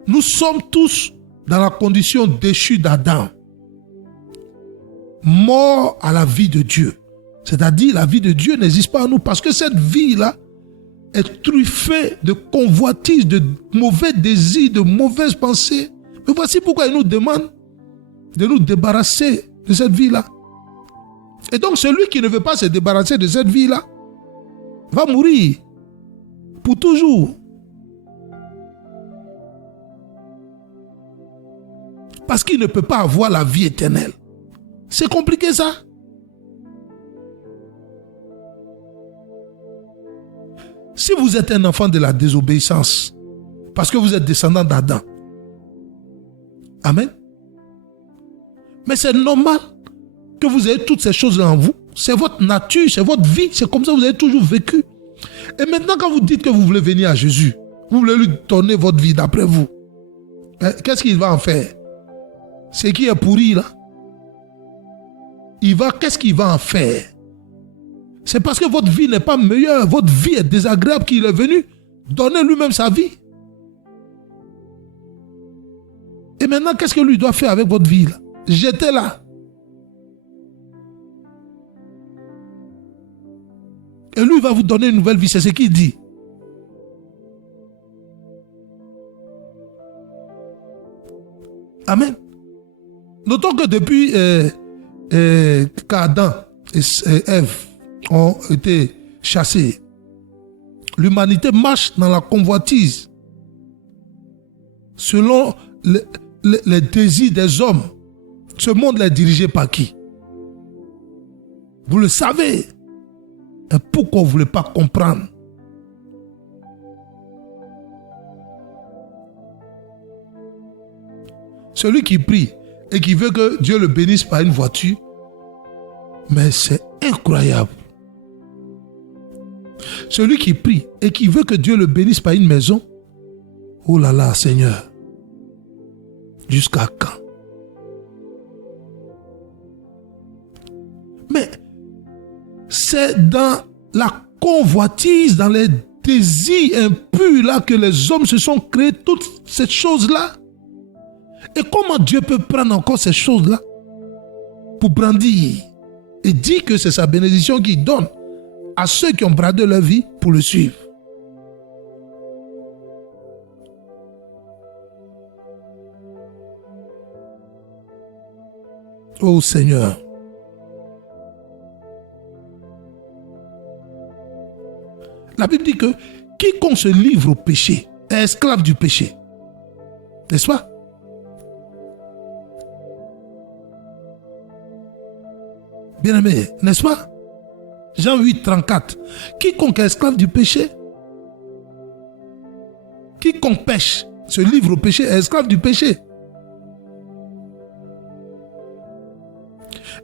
nous sommes tous dans la condition déchue d'Adam, morts à la vie de Dieu. C'est-à-dire, la vie de Dieu n'existe pas en nous parce que cette vie-là est truffée de convoitises, de mauvais désirs, de mauvaises pensées. Mais voici pourquoi il nous demande de nous débarrasser de cette vie-là. Et donc, celui qui ne veut pas se débarrasser de cette vie-là va mourir pour toujours. Parce qu'il ne peut pas avoir la vie éternelle. C'est compliqué ça. Si vous êtes un enfant de la désobéissance, parce que vous êtes descendant d'Adam, amen. Mais c'est normal que vous ayez toutes ces choses-là en vous. C'est votre nature, c'est votre vie, c'est comme ça que vous avez toujours vécu. Et maintenant, quand vous dites que vous voulez venir à Jésus, vous voulez lui donner votre vie d'après vous, qu'est-ce qu'il va en faire? C'est qui est pourri là? Qu'est-ce qu'il va en faire? C'est parce que votre vie n'est pas meilleure, votre vie est désagréable qu'il est venu donner lui-même sa vie. Et maintenant, qu'est-ce que lui doit faire avec votre vie là? Jetez-la. Et lui va vous donner une nouvelle vie, c'est ce qu'il dit. Amen. Notons que depuis qu'Adam et Ève ont été chassés, l'humanité marche dans la convoitise selon les désirs des hommes. Ce monde est dirigé par qui? Vous le savez. Et pourquoi vous ne voulez pas comprendre? Celui qui prie et qui veut que Dieu le bénisse par une voiture, mais c'est incroyable. Celui qui prie et qui veut que Dieu le bénisse par une maison, oh là là, Seigneur, jusqu'à quand? Mais c'est dans la convoitise, dans les désirs impurs là que les hommes se sont créés toutes ces choses-là. Et comment Dieu peut prendre encore ces choses-là pour brandir et dire que c'est sa bénédiction qu'il donne à ceux qui ont bradé leur vie pour le suivre? Oh Seigneur, la Bible dit que quiconque se livre au péché est esclave du péché. N'est-ce pas? Bien-aimé, n'est-ce pas? Jean 8, 34. Quiconque est esclave du péché, quiconque pêche, se livre au péché, est esclave du péché.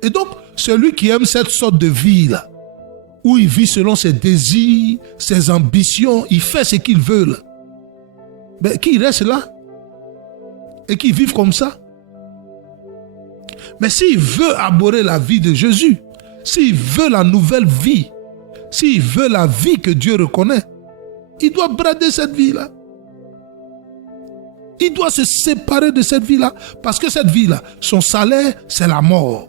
Et donc, celui qui aime cette sorte de vie-là, où il vit selon ses désirs, ses ambitions, il fait ce qu'il veut là, ben, qu'il reste là et qu'il vive comme ça. Mais s'il veut abhorrer la vie de Jésus, s'il veut la nouvelle vie, s'il veut la vie que Dieu reconnaît, il doit brader cette vie-là. Il doit se séparer de cette vie-là, parce que cette vie-là, son salaire, c'est la mort.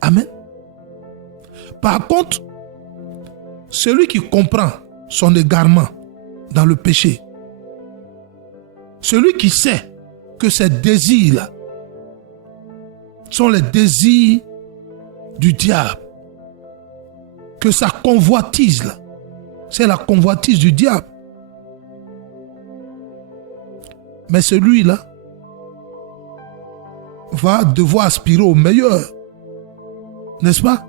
Amen. Par contre, celui qui comprend son égarement dans le péché, celui qui sait que ces désirs-là sont les désirs du diable, que sa convoitise-là, c'est la convoitise du diable. Mais celui-là va devoir aspirer au meilleur. N'est-ce pas?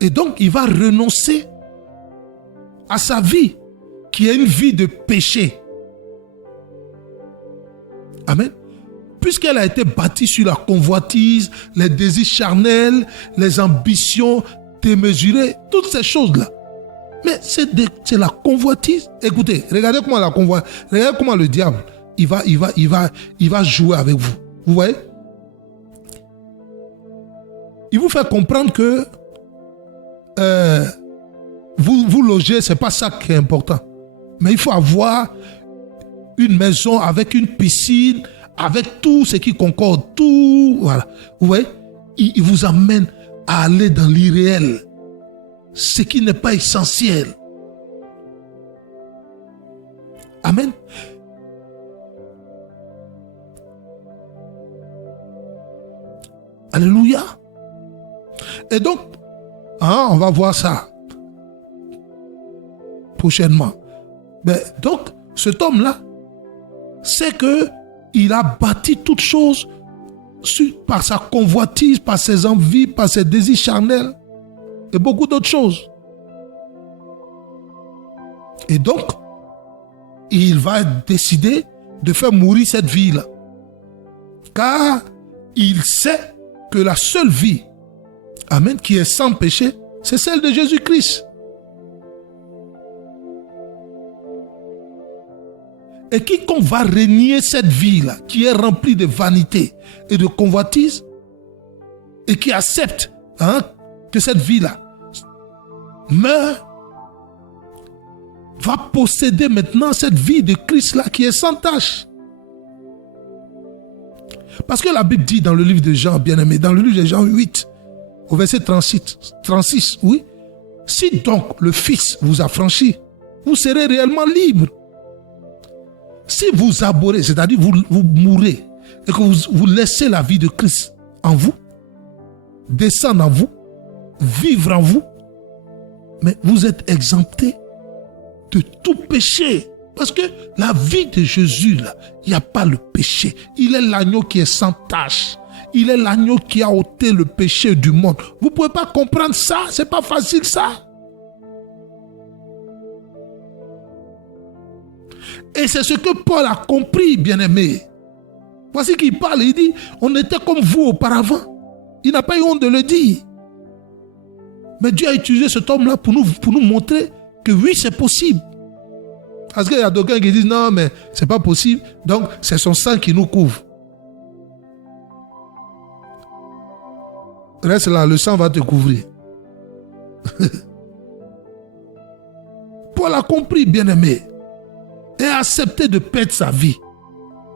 Et donc, il va renoncer à sa vie, qui est une vie de péché. Amen. Puisqu'elle a été bâtie sur la convoitise, les désirs charnels, les ambitions démesurées, toutes ces choses-là. Mais c'est la convoitise. Écoutez, regardez comment la convoitise, regardez comment le diable, il va jouer avec vous. Vous voyez? Il vous fait comprendre que vous loger, ce n'est pas ça qui est important. Mais il faut avoir une maison avec une piscine, avec tout ce qui concorde, tout. Voilà. Vous voyez, il vous amène à aller dans l'irréel, ce qui n'est pas essentiel. Amen. Alléluia. Et donc, on va voir ça prochainement. Mais donc, cet homme-là, c'est qu'il a bâti toutes choses par sa convoitise, par ses envies, par ses désirs charnels et beaucoup d'autres choses. Et donc, il va décider de faire mourir cette vie-là. Car il sait que la seule vie, amen, qui est sans péché, c'est celle de Jésus-Christ. Et quiconque va renier cette vie-là, qui est remplie de vanité et de convoitise, et qui accepte que cette vie-là meurt, va posséder maintenant cette vie de Christ-là qui est sans tache. Parce que la Bible dit dans le livre de Jean, bien-aimé, dans le livre de Jean 8, au verset 36, oui, si donc le Fils vous a franchi, vous serez réellement libre. Si vous abhorrez, c'est-à-dire vous mourrez, et que vous laissez la vie de Christ en vous, descendre en vous, vivre en vous, mais vous êtes exempté de tout péché. Parce que la vie de Jésus, là, il n'y a pas le péché. Il est l'agneau qui est sans tache. Il est l'agneau qui a ôté le péché du monde. Vous ne pouvez pas comprendre ça. Ce n'est pas facile ça. Et c'est ce que Paul a compris, bien-aimé. Voici qu'il parle, il dit, on était comme vous auparavant. Il n'a pas eu honte de le dire. Mais Dieu a utilisé cet homme-là pour nous montrer que oui, c'est possible. Parce qu'il y a d'aucuns qui disent, non, mais c'est pas possible. Donc, c'est son sang qui nous couvre. Reste là, le sang va te couvrir. Paul a compris, bien-aimé, et a accepté de perdre sa vie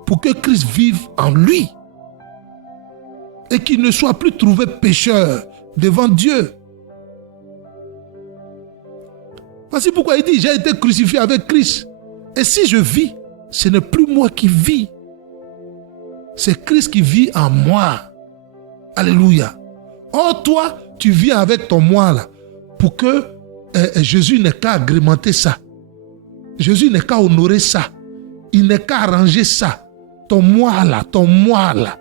pour que Christ vive en lui et qu'il ne soit plus trouvé pécheur devant Dieu. Voici pourquoi il dit, j'ai été crucifié avec Christ. Et si je vis, ce n'est plus moi qui vis. C'est Christ qui vit en moi. Alléluia. Or, toi, tu vis avec ton moi là, pour que Jésus n'ait qu'à agrémenter ça. Jésus n'est qu'à honorer ça. Il n'est qu'à arranger ça. Ton moi là, ton moi là.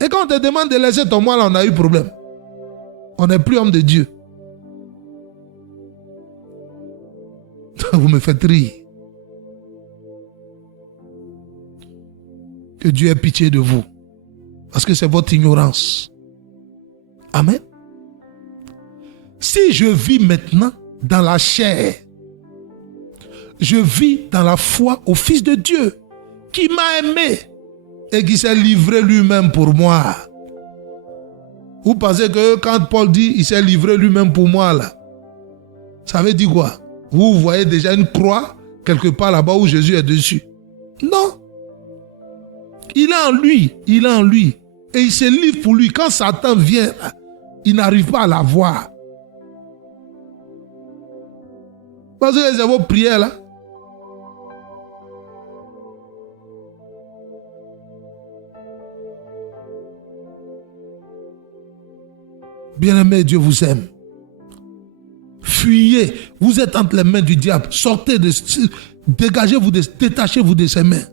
Et quand on te demande de laisser ton moi là, on a eu problème. On n'est plus homme de Dieu. Vous me faites rire. Que Dieu ait pitié de vous. Parce que c'est votre ignorance. Amen. Si je vis maintenant dans la chair, je vis dans la foi au Fils de Dieu qui m'a aimé et qui s'est livré lui-même pour moi. Vous pensez que quand Paul dit il s'est livré lui-même pour moi là, ça veut dire quoi? Vous voyez déjà une croix quelque part là-bas où Jésus est dessus. Non. Il est en lui, il est en lui. Et il se livre pour lui. Quand Satan vient, il n'arrive pas à la voir. Parce que c'est vos prières là. Bien-aimé, Dieu vous aime. Fuyez. Vous êtes entre les mains du diable. Sortez de... Dégagez-vous, détachez-vous de ses mains.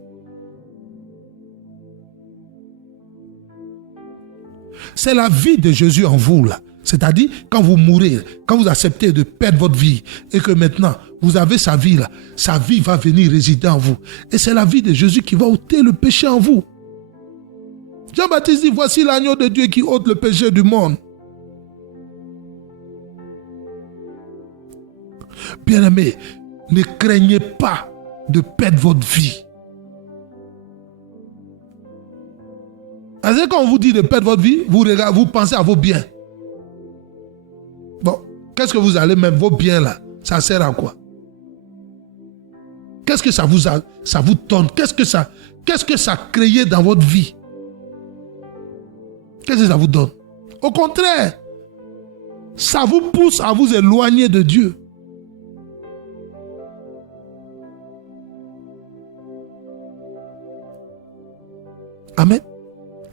C'est la vie de Jésus en vous là. C'est-à-dire, quand vous mourrez, quand vous acceptez de perdre votre vie et que maintenant, vous avez sa vie là, sa vie va venir résider en vous. Et c'est la vie de Jésus qui va ôter le péché en vous. Jean-Baptiste dit, voici l'agneau de Dieu qui ôte le péché du monde. Bien-aimés, ne craignez pas de perdre votre vie. Parce que quand on vous dit de perdre votre vie, vous pensez à vos biens. Bon, qu'est-ce que vous allez même, vos biens là, ça sert à quoi? Qu'est-ce que ça vous donne? Qu'est-ce que ça a créé dans votre vie? Qu'est-ce que ça vous donne? Au contraire, ça vous pousse à vous éloigner de Dieu. Amen.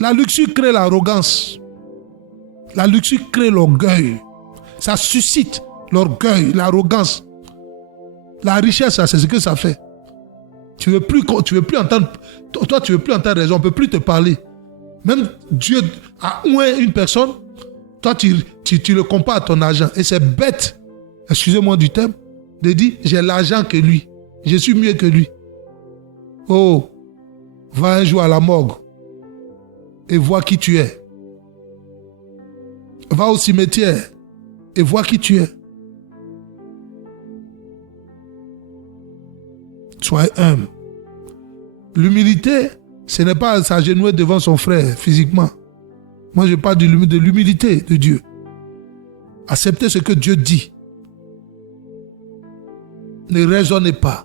La luxure crée l'arrogance. La luxure crée l'orgueil. Ça suscite l'orgueil, l'arrogance. La richesse, c'est ce que ça fait. Tu veux plus entendre. Toi, tu veux plus entendre raison. On ne peut plus te parler. Même Dieu a une personne. Toi, tu le compares à ton argent. Et c'est bête, excusez-moi du terme, de dire j'ai l'argent que lui. Je suis mieux que lui. Oh, va un jour à la morgue et vois qui tu es. Va au cimetière et vois qui tu es. Sois humble. L'humilité, ce n'est pas s'agenouiller devant son frère physiquement. Moi, je parle de l'humilité de Dieu. Acceptez ce que Dieu dit. Ne raisonnez pas.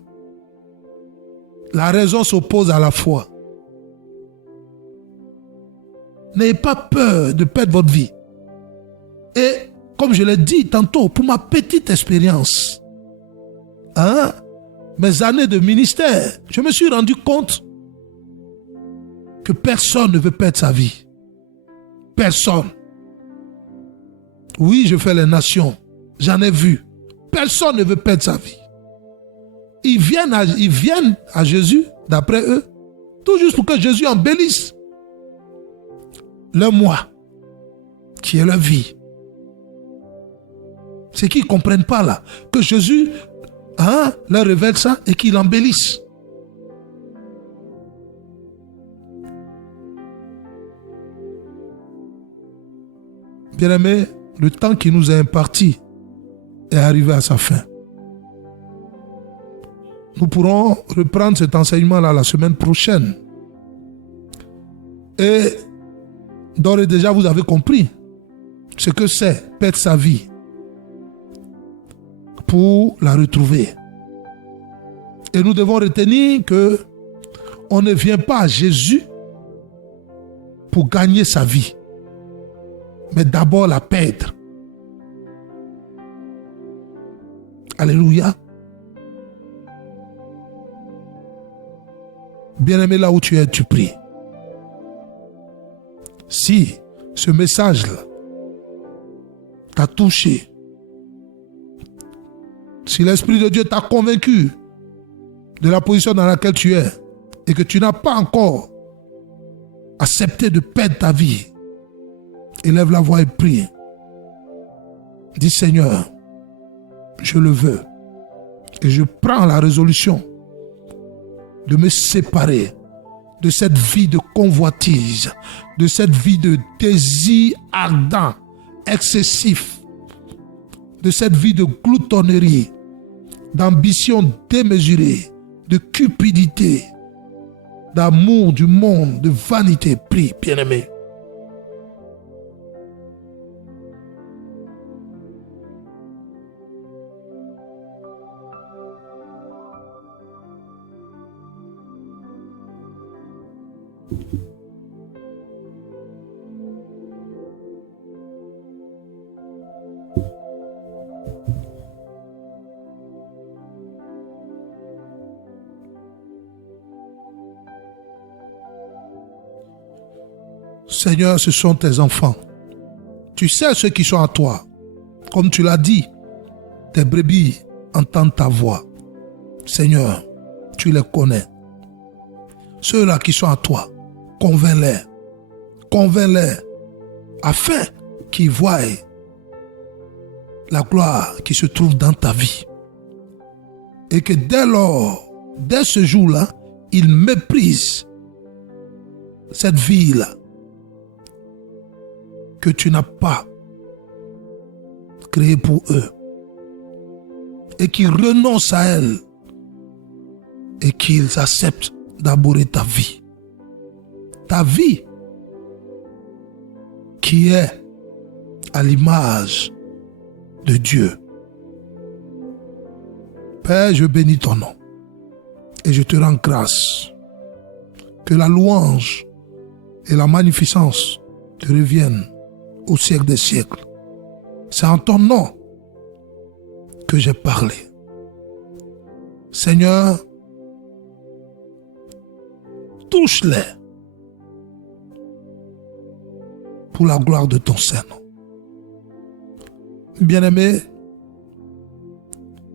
La raison s'oppose à la foi. N'ayez pas peur de perdre votre vie. Et comme je l'ai dit tantôt, pour ma petite expérience, mes années de ministère, je me suis rendu compte que personne ne veut perdre sa vie. Personne. Oui, je fais les nations. J'en ai vu. Personne ne veut perdre sa vie. Ils viennent à Jésus, d'après eux, tout juste pour que Jésus embellisse leur moi, qui est leur vie. C'est qu'ils ne comprennent pas là, que Jésus leur révèle ça et qu'ils l'embellissent. Bien-aimés, le temps qui nous est imparti est arrivé à sa fin. Nous pourrons reprendre cet enseignement-là la semaine prochaine. Et d'ores et déjà, vous avez compris ce que c'est perdre sa vie pour la retrouver. Et nous devons retenir que on ne vient pas à Jésus pour gagner sa vie, mais d'abord la perdre. Alléluia. Bien-aimé, là où tu es, tu pries. Si ce message-là t'a touché, si l'Esprit de Dieu t'a convaincu de la position dans laquelle tu es et que tu n'as pas encore accepté de perdre ta vie, élève la voix et prie. Dis Seigneur, je le veux et je prends la résolution de me séparer de cette vie de convoitise, de cette vie de désir ardent, excessif, de cette vie de gloutonnerie, d'ambition démesurée, de cupidité, d'amour du monde, de vanité. Prie, bien-aimé. Seigneur, ce sont tes enfants. Tu sais ceux qui sont à toi. Comme tu l'as dit, tes brebis entendent ta voix. Seigneur, tu les connais. Ceux-là qui sont à toi, convainc-les. Convainc-les afin qu'ils voient la gloire qui se trouve dans ta vie. Et que dès lors, dès ce jour-là, ils méprisent cette vie-là que tu n'as pas créée pour eux. Et qu'ils renoncent à elle. Et qu'ils acceptent d'aborder ta vie. Ta vie qui est à l'image de Dieu. Père, je bénis ton nom et je te rends grâce. Que la louange et la magnificence te reviennent au siècle des siècles. C'est en ton nom que j'ai parlé. Seigneur, touche-les pour la gloire de ton Saint-Nom. Bien-aimés,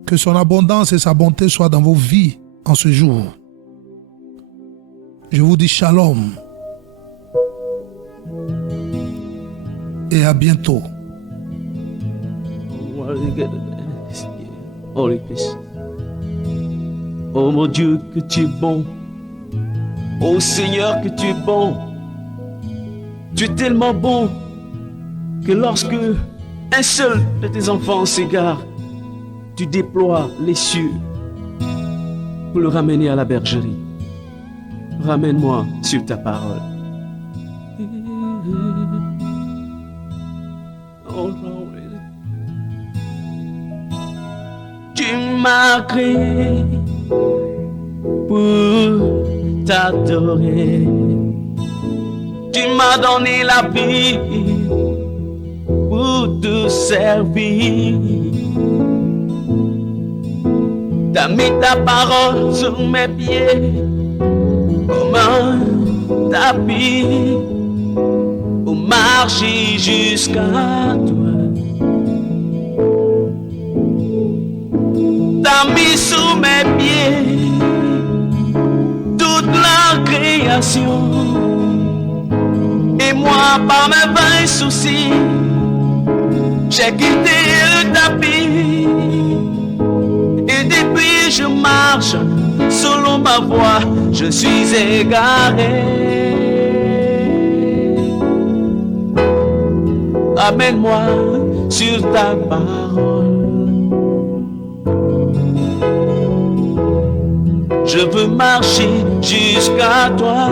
que son abondance et sa bonté soient dans vos vies en ce jour. Je vous dis shalom et à bientôt. Oh mon Dieu, que tu es bon. Oh Seigneur, que tu es bon. Tu es tellement bon que lorsque un seul de tes enfants s'égare, tu déploies les cieux pour le ramener à la bergerie. Ramène-moi sur ta parole. Oh Lord. Tu m'as créé pour t'adorer. Tu m'as donné la vie pour te servir. T'as mis ta parole sur mes pieds comme un tapis pour marcher jusqu'à toi. T'as mis sous mes pieds toute la création. Et moi, par mes vains soucis, j'ai quitté le tapis. Et depuis je marche selon ma voie, je suis égaré. Amène-moi sur ta parole. Je veux marcher jusqu'à toi.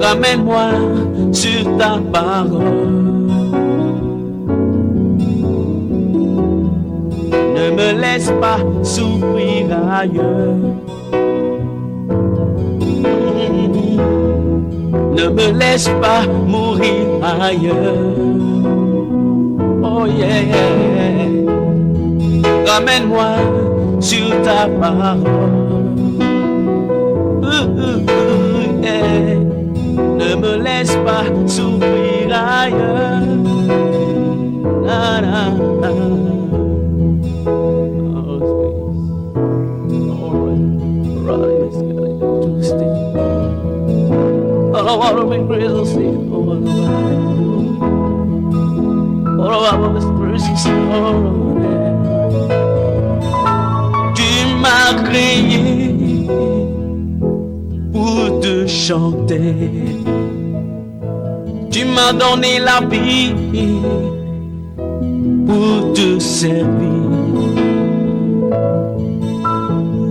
Ramène-moi sur ta parole. Ne me laisse pas souffrir ailleurs. Ne me laisse pas mourir ailleurs. Oh yeah. Ramène-moi sur ta parole. Yeah. Ne me laisse pas souffrir ailleurs. Na, na, na. I want to make prison sleep. Oh, I want this prison sleep. Tu m'as créé pour te chanter. Tu m'as donné la vie pour te servir.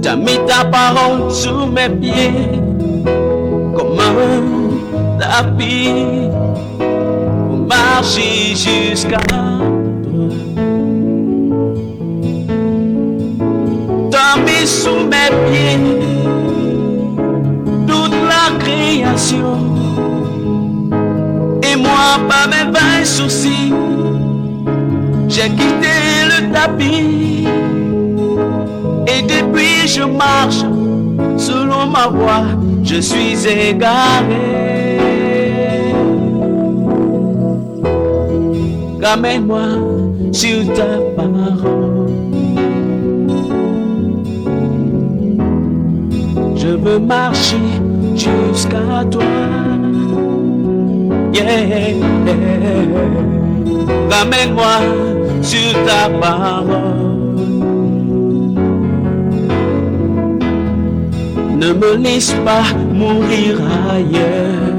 T'as mis ta parole sous mes pieds comme un tapis pour marcher jusqu'à toi. T'as mis sous mes pieds toute la création. Et moi, pas mes vains soucis, j'ai quitté le tapis. Et depuis je marche selon ma voie, je suis égaré. Ramène-moi sur ta parole. Je veux marcher jusqu'à toi. Yeah. Ramène-moi sur ta parole. Ne me laisse pas mourir ailleurs.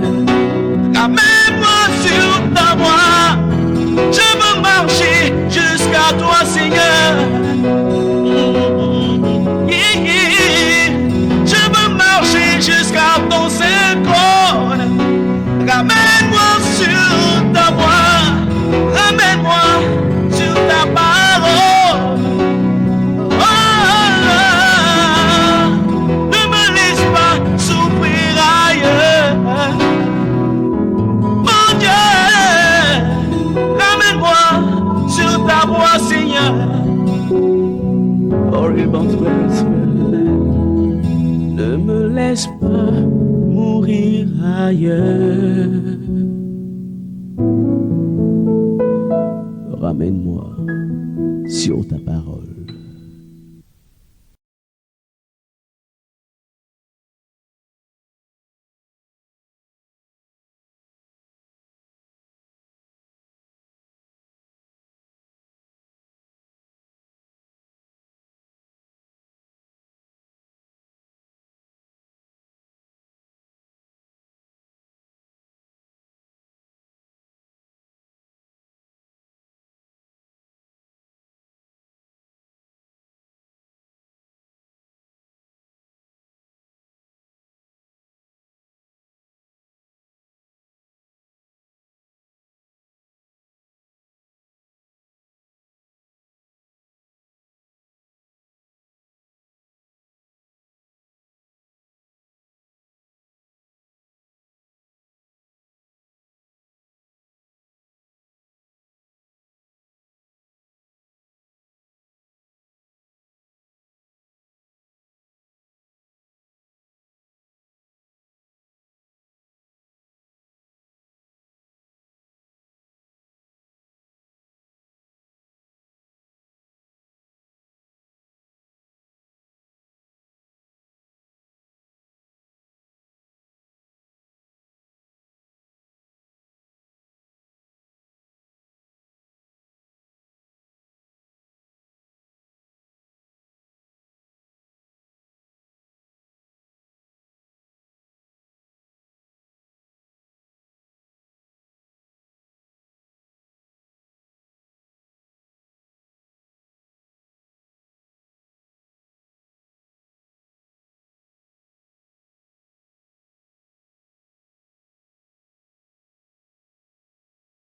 Ramène-moi sur ta voie. Je veux marcher jusqu'à toi, Seigneur. Yeah, yeah. Je veux marcher jusqu'à ton Saint-Trône. Ramène-moi sur ta voie. Ramène-moi sur ta parole. Ne me laisse pas souffrir ailleurs. Mon Dieu, ramène-moi sur ta voie, Seigneur. Ne me laisse pas mourir ailleurs. Ramène-moi sur ta parole.